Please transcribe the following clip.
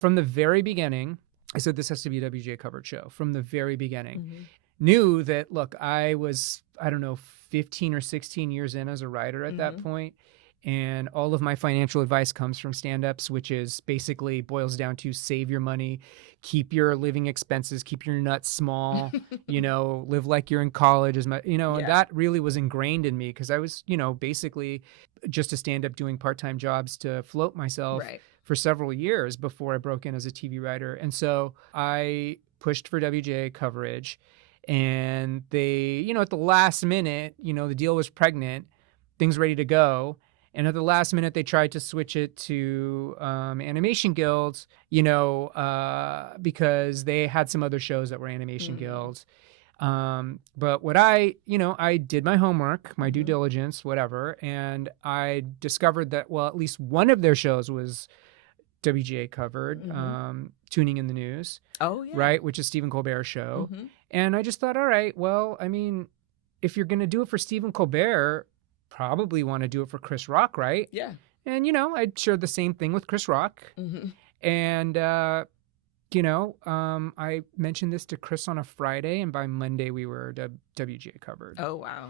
From the very beginning, I said this has to be a WGA covered show. From the very beginning, Mm-hmm. knew that, look, I was, I don't know, 15 or 16 years in as a writer at that Mm-hmm. point. And all of my financial advice comes from stand-ups, which is basically boils down to save your money, keep your living expenses, keep your nuts small, live like you're in college and Yeah. that really was ingrained in me because I was, basically just a stand-up doing part-time jobs to float myself Right. for several years before I broke in as a TV writer. And so I pushed for WGA coverage. And they, at the last minute, the deal was pregnant, things ready to go. And at the last minute, they tried to switch it to Animation Guilds, because they had some other shows that were Animation Guilds. But what I did my homework, my due diligence, whatever. And I discovered that, well, at least one of their shows was WGA covered, Tuning in the News. Oh, yeah. Right, which is Stephen Colbert's show. Mm-hmm. And I just thought, all right, well, I mean, if you're going to do it for Stephen Colbert, probably want to do it for Chris Rock, right? Yeah. And, I shared the same thing with Chris Rock. Mm-hmm. And, I mentioned this to Chris on a Friday, and by Monday we were WGA covered. Oh, wow.